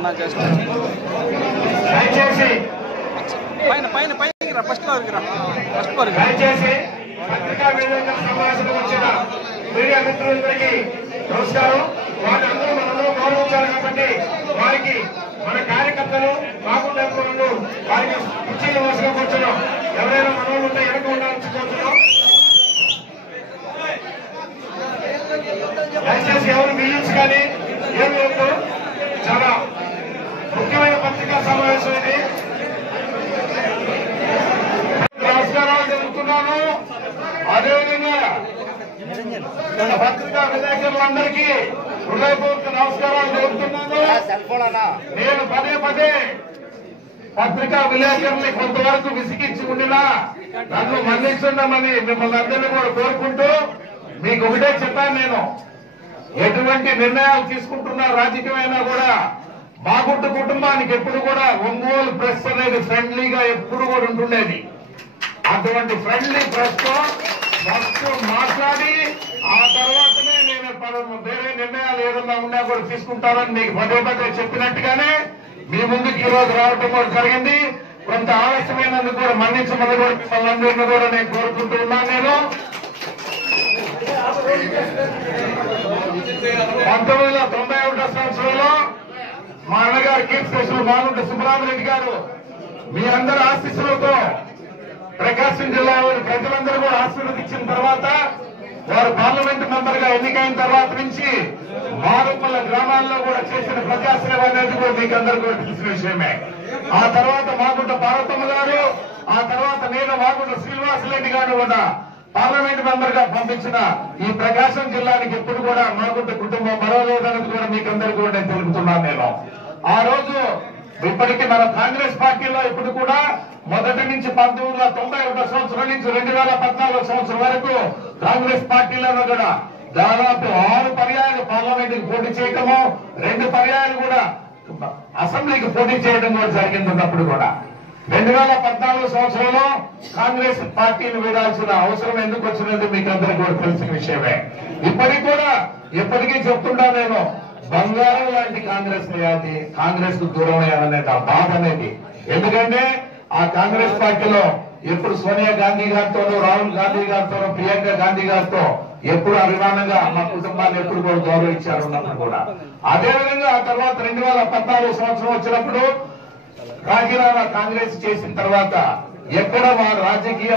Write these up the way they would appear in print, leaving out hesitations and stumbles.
అన్న జస్ట్ పైన పైన పైన ఫస్ట్ వరకు రా ఫస్ట్ వరకు దయచేసి పత్రికా విలేకరుల సమావేశంలో వచ్చిన మీడియా మిత్రులందరికీ నమస్కారం. వాళ్ళందరూ మనలో గౌరవించాలి కాబట్టి వారికి మన కార్యకర్తలు బాగుండే వారికి కుర్చీలు వరుసగా కూర్చున్నాం. ఎవరైనా మనోళ్ళు ఉంటే వెనక ఉండాలని కోరుతున్నాం. దయచేసి ఎవరు మిలియన్స్ కానీ ఏమి లేదు. చాలా ముఖ్యమైన పత్రికా సమావేశం ఇది. నమస్కారాలు తెలుపుతున్నాను. అదేవిధంగా పత్రికా విలేకరులందరికీ హృదయపూర్వక నమస్కారాలు తెలుపుతున్నాను. నేను పదే పదే పత్రికా విలేకరుల్ని కొంతవరకు విసిగించి ఉండినా నన్ను మన్నించుండమని మిమ్మల్ని అందరినీ కూడా కోరుకుంటూ మీకు ఒకటే చెప్పాను. నేను ఎటువంటి నిర్ణయాలు తీసుకుంటున్నా రాజకీయమైనా కూడా మాగుంట కుటుంబానికి ఎప్పుడు కూడా ఒంగోలు ప్రెస్ అనేది ఫ్రెండ్లీగా ఎప్పుడు కూడా ఉంటుండేది. అటువంటి ఫ్రెండ్లీ ప్రెస్ తో ఫస్ట్ మాట్లాడి ఆ తర్వాతనే నేను వేరే నిర్ణయాలు ఏదన్నా ఉన్నా కూడా తీసుకుంటానని మీకు పదే పదే చెప్పినట్టుగానే మీ ముందుకు ఈ రోజు రావడం కూడా జరిగింది. కొంత ఆలస్యమైనందుకు కూడా మన్నించమని కూడా మిమ్మల్ని అందరినీ కూడా నేను కోరుకుంటూ ఉన్నాను. నేను 1991 సంవత్సరంలో మా అన్నగారు కీర్తి స్టేషన్ మాగుంట సుబ్రహ్మరెడ్డి గారు మీ అందరి ఆశీస్సులతో ప్రకాశం జిల్లాలోని ప్రజలందరూ కూడా ఆశీర్వదించిన తర్వాత వారు పార్లమెంట్ మెంబర్ గా ఎన్నికైన తర్వాత నుంచి మారుమల్ల గ్రామాల్లో కూడా చేసిన ప్రజాసేవ అనేది కూడా మీకు అందరూ కూడా తెలిసిన విషయమే. ఆ తర్వాత మాగుంట పార్వతమ్మ గారు, ఆ తర్వాత నేను మాగుంట శ్రీనివాసరెడ్డి గారు కూడా పార్లమెంట్ మెంబర్ గా పంపించిన ఈ ప్రకాశం జిల్లానికి ఎప్పుడు కూడా మాగుంట కుటుంబం మరవలేదన్నది కూడా మీకు అందరూ కూడా నేను తెలుపుతున్నాను. నేను ఆ రోజు ఇప్పటికీ మన కాంగ్రెస్ పార్టీలో ఇప్పుడు కూడా మొదటి నుంచి 1991 సంవత్సరం నుంచి 2014 సంవత్సరం వరకు కాంగ్రెస్ పార్టీలలో కూడా దాదాపు 6 పర్యాయాలు పార్లమెంటుకి పోటీ చేయటము, 2 పర్యాయాలు కూడా అసెంబ్లీకి పోటీ చేయడం కూడా జరిగింది. ఉన్నప్పుడు కూడా 2014 సంవత్సరంలో కాంగ్రెస్ పార్టీని వీడాల్సిన అవసరం ఎందుకు వచ్చినది మీకు అందరికీ కూడా తెలిసిన విషయమే. ఇప్పటికి కూడా ఎప్పటికీ చెప్తుంటా నేను, బంగారం లాంటి కాంగ్రెస్ అయ్యాది, కాంగ్రెస్ కు దూరం అయ్యాలనేది ఆ బాధ అనేది. ఎందుకంటే ఆ కాంగ్రెస్ పార్టీలో ఎప్పుడు సోనియా గాంధీ గారితోనూ, రాహుల్ గాంధీ గారితోనూ, ప్రియాంక గాంధీ గారితో ఎప్పుడు అభిమానంగా మా కుటుంబాన్ని ఎప్పుడు కూడా గౌరవించారు ఉన్నప్పుడు కూడా. అదేవిధంగా ఆ తర్వాత 2014 సంవత్సరం వచ్చినప్పుడు రాజీనామా కాంగ్రెస్ చేసిన తర్వాత ఎక్కడ వారి రాజకీయ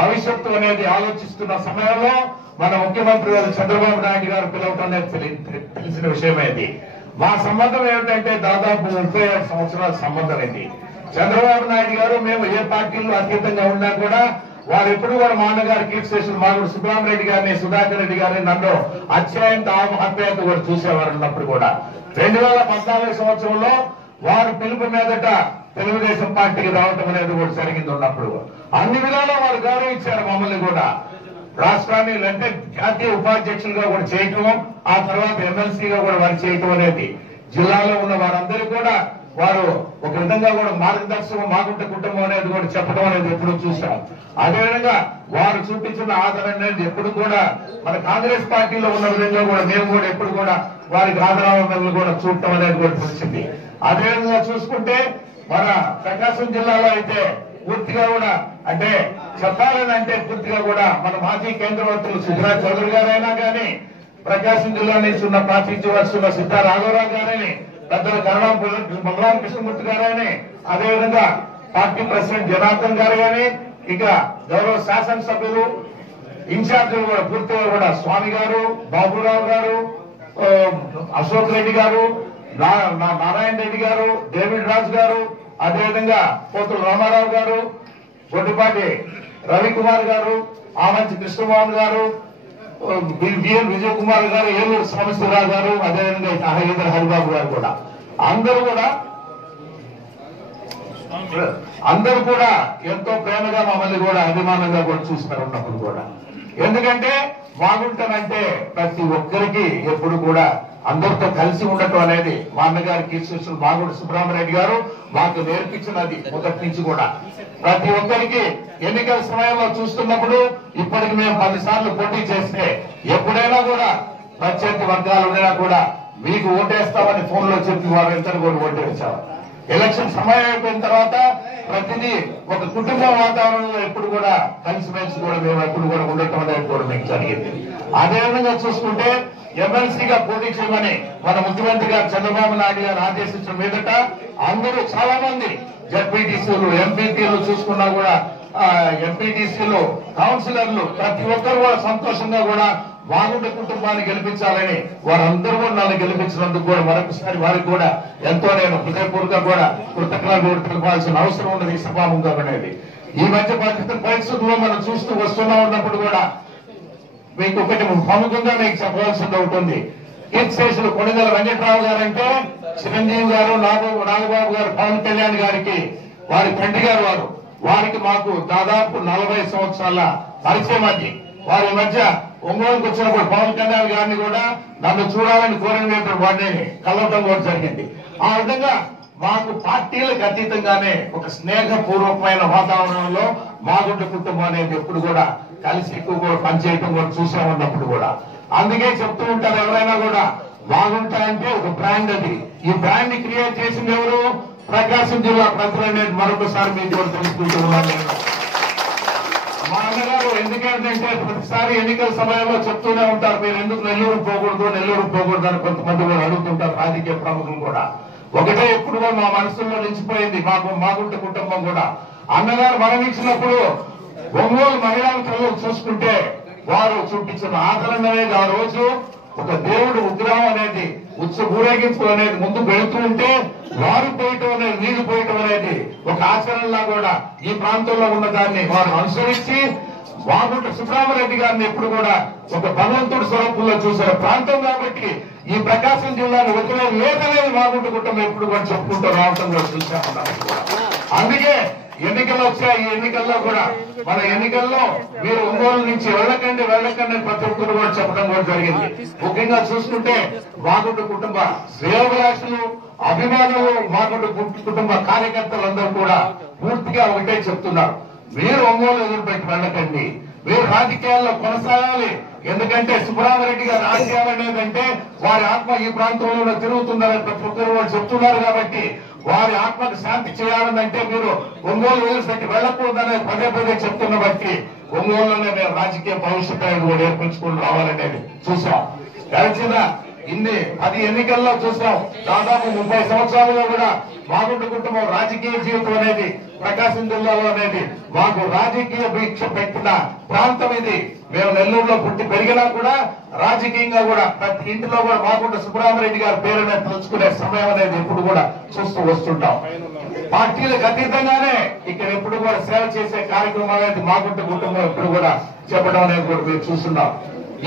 భవిష్యత్తు అనేది ఆలోచిస్తున్న సమయంలో మన ముఖ్యమంత్రి గారు చంద్రబాబు నాయుడు గారు పిలవటం అనేది తెలిసిన విషయమైంది. మా సంబంధం ఏమిటంటే దాదాపు 37 సంవత్సరాల సంబంధం ఇది. చంద్రబాబు నాయుడు గారు మేము ఏ పార్టీలో అతీతంగా ఉన్నా కూడా వారు ఎప్పుడు కూడా మా అన్నగారు కీర్తి స్టేషన్ మాగుడు సుబ్రహ్మరెడ్డి గారిని, సుధాకర్ రెడ్డి గారిని నన్ను అత్యంత ఆత్మహత్యత కూడా చూసేవారు. ఉన్నప్పుడు కూడా 2014 సంవత్సరంలో వారు పిలుపు మీదట తెలుగుదేశం పార్టీకి రావటం అనేది కూడా జరిగింది. ఉన్నప్పుడు అన్ని విధాలా వారు గౌరవించారు మమ్మల్ని కూడా. రాష్ట్రాన్ని అంటే జాతీయ ఉపాధ్యక్షులుగా కూడా చేయటం, ఆ తర్వాత ఎమ్మెల్సీగా కూడా వారు చేయటం అనేది జిల్లాలో ఉన్న వారందరూ కూడా వారు ఒక విధంగా కూడా మార్గదర్శకం మాగుంట కుటుంబం అనేది కూడా చెప్పడం అనేది ఎప్పుడు చూసాం. అదేవిధంగా వారు చూపించిన ఆదరణ అనేది ఎప్పుడు కూడా మన కాంగ్రెస్ పార్టీలో ఉన్న విధంగా కూడా మేము కూడా ఎప్పుడు కూడా వారికి ఆదరణ కూడా చూడటం అనేది కూడా తెలిసింది. అదేవిధంగా చూసుకుంటే మన ప్రకాశం జిల్లాలో అయితే పూర్తిగా కూడా అంటే చెప్పాలని అంటే పూర్తిగా కూడా మన మాజీ కేంద్ర మంత్రులు సుధీరాజ్ చౌదరి గారైనా కానీ, ప్రకాశం జిల్లా నుంచి ఉన్న ప్రాతినిధ్యం వస్తున్న సిద్ధా రాఘవరావు గారని, పెద్దలు బలరాం కృష్ణమూర్తి గారని, అదేవిధంగా పార్టీ ప్రెసిడెంట్ జనార్దన్ గారు కానీ, ఇక గౌరవ శాసనసభ్యులు ఇన్ఛార్జీలు కూడా పూర్తిగా కూడా స్వామి గారు, బాబురావు గారు, అశోక్ రెడ్డి గారు, నారాయణ రెడ్డి గారు, డేవిడ్ రాజు గారు, అదేవిధంగా పోతుల రామారావు గారు, గొడ్డిపాటి రవికుమార్ గారు, ఆమంచి కృష్ణమోహన్ గారు, బిఎన్ విజయ్ కుమార్ గారు, ఏలూరు సాంబశివరావు గారు, అదేవిధంగా హైదర్ హరిబాబు గారు కూడా అందరూ కూడా ఎంతో ప్రేమగా మమ్మల్ని కూడా అభిమానంగా కూడా చూస్తున్నారు ఉన్నప్పుడు కూడా. ఎందుకంటే మాగుంటనంటే ప్రతి ఒక్కరికి ఎప్పుడు కూడా అందరితో కలిసి ఉండటం అనేది మా అన్నగారి కీర్తి మాగుంట సుబ్రహ్మరెడ్డి గారు మాకు నేర్పించినది. మొదటి నుంచి కూడా ప్రతి ఒక్కరికి ఎన్నికల సమయంలో చూస్తున్నప్పుడు ఇప్పటికి మేము 10 సార్లు పోటీ చేస్తే ఎప్పుడైనా కూడా ప్రత్యర్థి వర్గాలు ఉన్నా కూడా మీకు ఓటేస్తామని ఫోన్ లో చెప్పి వారందరూ కూడా ఓటేస్తారు. ఎలక్షన్ సమయం అయిపోయిన తర్వాత ప్రతిదీ ఒక కుటుంబ వాతావరణంలో ఎప్పుడు కూడా కలిసిమెలిసి కూడా మేము ఎప్పుడు కూడా ఉండటం అనేది కూడా మీకు జరిగింది. అదేవిధంగా చూసుకుంటే ఎమ్మెల్సీగా పోటీ చేయమని మన ముఖ్యమంత్రి గారు చంద్రబాబు నాయుడు గారు ఆదేశించిన మీదట అందరూ చాలా మంది జడ్పీటీసీలు, ఎంపీటీలు చూసుకున్నా కూడా ఎంపీటీసీలు, కౌన్సిలర్లు ప్రతి ఒక్కరు కూడా సంతోషంగా కూడా వాగుంట కుటుంబాన్ని గెలిపించాలని వారందరూ కూడా నన్ను గెలిపించినందుకు కూడా మరొకసారి వారికి కూడా ఎంతో నేను హృదయపూర్వకంగా కూడా కృతజ్ఞతలు తెలపాల్సిన అవసరం ఉన్నది ఈ సభాముఖం అనేది. ఈ మధ్య పరిస్థితుల్లో మనం చూస్తూ వస్తున్నా ఉన్నప్పుడు కూడా మీకు ఒకటి ప్రముఖంగా మీకు చెప్పవలసింది ఉంటుంది. కీర్తిశేషులు కొణిదెల వెంకట్రావు గారంటే చిరంజీవి గారు, నాగబాబు గారు, పవన్ కళ్యాణ్ గారికి వారి తండ్రి గారు వారికి మాకు దాదాపు 40 సంవత్సరాల పరిచయం అది. వారి మధ్య ఒంగోలుకు వచ్చినప్పుడు పవన్ కళ్యాణ్ గారిని కూడా నన్ను చూడాలని కోరిన వాడిని కలవటం కూడా జరిగింది. ఆ విధంగా మాకు పార్టీలకు అతీతంగానే ఒక స్నేహపూర్వకమైన వాతావరణంలో మాగుంట కుటుంబం అనేది ఎప్పుడు కూడా కలిసి ఎక్కువ కూడా పనిచేయటం కూడా చూసామన్నప్పుడు కూడా అందుకే చెప్తూ ఉంటారు ఎవరైనా కూడా మాగుంట అంటే ఒక బ్రాండ్. అది ఈ బ్రాండ్ ని క్రియేట్ చేసింది ఎవరు? ప్రకాశం జిల్లా ప్రజలు అనేది మరొకసారి మీకు కూడా తెలుసుకుంటూ ఉన్నాను. మా అన్నగారు ఎందుకంటే ప్రతిసారి ఎన్నికల సమయంలో చెప్తూనే ఉంటారు, మీరు ఎందుకు నెల్లూరు పోకూడదు అని కొంతమంది కూడా అడుగుతుంటారు రాజకీయ ప్రముఖులు కూడా. ఒకటే ఎప్పుడు కూడా మా మనసుల్లో నిలిచిపోయింది మాగుంట కుటుంబం కూడా. అన్నగారు మరణించినప్పుడు ఒంగోలు మహిళా పిల్లలు చూసుకుంటే వారు చూపించిన ఆదరణ అనేది ఆ రోజు ఒక దేవుడు విగ్రహం అనేది ఊరేగింపు అనేది ముందు వెళుతూ ఉంటే వారు పోయటం అనేది, నీళ్లు పోయటం అనేది ఒక ఆచరణలా కూడా ఈ ప్రాంతంలో ఉన్న దాన్ని వారు అనుసరించి వాగుంట సుబ్రహ్మరెడ్డి గారిని ఎప్పుడు కూడా ఒక భగవంతుడి స్వరూపంలో చూసిన ప్రాంతం కాబట్టి ఈ ప్రకాశం జిల్లాను వదిలేదు లేదనేది వాగుంట కుటుంబం ఎప్పుడు కూడా చెప్పుకుంటూ రావటం కూడా చూసామన్నారు. అందుకే ఎన్నికలు వచ్చాయి. ఈ ఎన్నికల్లో కూడా మన ఎన్నికల్లో మీరు ఒంగోలు నుంచి వెళ్ళకండి ప్రతి ఒక్కరు కూడా చెప్పడం కూడా జరిగింది. ముఖ్యంగా చూసుకుంటే వాగుంట కుటుంబ శ్రేయోభిలాషులు, అభిమానులు, వాగుంట కుటుంబ కార్యకర్తలందరూ కూడా పూర్తిగా ఒకటే చెప్తున్నారు, మీరు ఒంగోలు ఎదురుపెట్టి వెళ్ళకండి, మీరు రాజకీయాల్లో కొనసాగాలి. ఎందుకంటే సుబ్రహ్మరెడ్డి గారి ఆశయాలు అనేదంటే వారి ఆత్మ ఈ ప్రాంతంలో తిరుగుతుందని ప్రతి ఒక్కరు కూడా చెప్తున్నారు. కాబట్టి వారి ఆత్మకు శాంతి చేయాలంటే మీరు ఒంగోలు వదిలిపెట్టి వెళ్ళకూడదనే పదే చెప్తున్న బట్టి ఒంగోలులోనే మేము రాజకీయ భవిష్యత్తు కూడా ఏర్పరచుకుని రావాలనేది చూసాం. గడిచిన 10 ఎన్నికల్లో చూసాం. దాదాపు 30 సంవత్సరాలుగా కూడా మాగుంట కుటుంబం రాజకీయ జీవితం అనేది ప్రకాశం జిల్లాలో అనేది మాకు రాజకీయ భిక్ష పెట్టిన ప్రాంతం ఇది. మేము నెల్లూరులో పుట్టి పెరిగినా కూడా రాజకీయంగా కూడా ప్రతి ఇంటిలో కూడా మాగుంట సుబ్రహ్మరెడ్డి గారి పేరునే తెలుసుకునే సమయం అనేది ఎప్పుడు కూడా చూస్తూ వస్తుంటాం. పార్టీలకు అతీతంగానే ఇక్కడ ఎప్పుడు కూడా సేవ చేసే కార్యక్రమం అనేది మాగుంట కుటుంబం ఎప్పుడు కూడా చెప్పడం అనేది కూడా మీరు చూస్తున్నాం.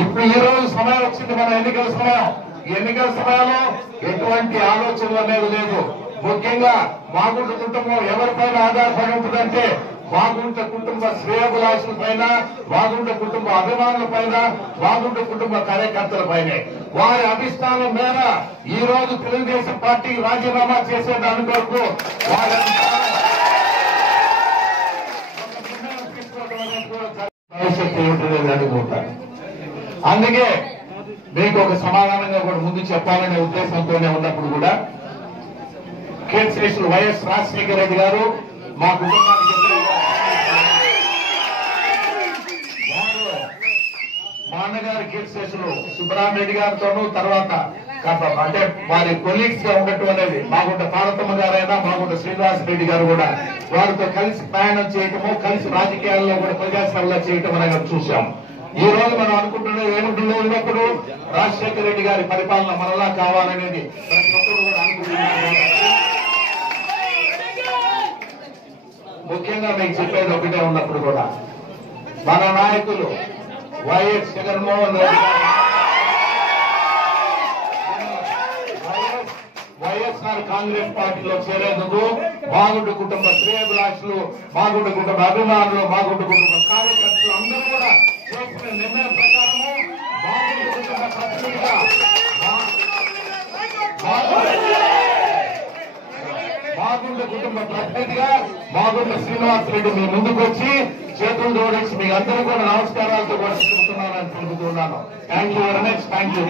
ఇప్పుడు ఈ రోజు సమయం వచ్చింది, మన ఎన్నికల సమయం. ఈ ఎన్నికల సమయంలో ఎటువంటి ఆలోచనలు అనేది లేదు. ముఖ్యంగా మాగుంట కుటుంబం ఎవరిపైన ఆధారపడి ఉంటుందంటే వాగుంట కుటుంబ శ్రేయోభిలాషుల పైన, వాగుంట కుటుంబ అభిమానుల పైన, వాగుంట కుటుంబ కార్యకర్తల పైనే. వారి అభిష్టానం మేర ఈ రోజు తెలుగుదేశం పార్టీకి రాజీనామా చేసే దాని కొరకు వారి భవిష్యత్తు ఏమిటనేది అడుగుతారు. అందుకే మీకు ఒక సమాధానంగా కూడా ముందు చెప్పాలనే ఉద్దేశంతోనే ఉన్నప్పుడు కూడా కీర్తిశేషులు వైఎస్ రాజశేఖర రెడ్డి గారు మా కుటుంబానికి మా అన్నగారు కీర్తిశేషులు సుబ్రహ్మరెడ్డి గారితోనూ తర్వాత అంటే వారి కొలీగ్స్ గా ఉండటం అనేది మాగుంట పార్వతమ్మ గారైనా మాగుంట శ్రీనివాసరెడ్డి గారు కూడా వారితో కలిసి ప్రయాణం చేయటము, కలిసి రాజకీయాల్లో కూడా ప్రజాసేవలో చేయటం అనేది చూశాం. ఈ రోజు మనం ఏముంటుందో ఉన్నప్పుడు రాజశేఖర రెడ్డి గారి పరిపాలన మనలా కావాలనేది ప్రతి ఒక్కరు కూడా అనుకుంటున్నారు. ముఖ్యంగా మీకు చెప్పేది ఒకటే ఉన్నప్పుడు కూడా మన నాయకులు వైఎస్ జగన్మోహన్ రెడ్డి వైఎస్ఆర్ కాంగ్రెస్ పార్టీలో చేరేందుకు మాగుంట కుటుంబ శ్రేయోభిలాషులు, మాగుంట కుటుంబ అభిమానులు, మాగుంట కుటుంబ కార్యకర్తలు అందరూ కూడా చేసిన నిర్ణయం ప్రకారము మాగుంట కుటుంబ ప్రతినిధిగా మాగుంట శ్రీనివాసరెడ్డి మీ ముందుకు వచ్చి చేతులు జోడించి మీ అందరూ కూడా నమస్కారాలతో కూడా తెలుపుతున్నానని తెలుపుతున్నాను. Thank you very much. Thank you.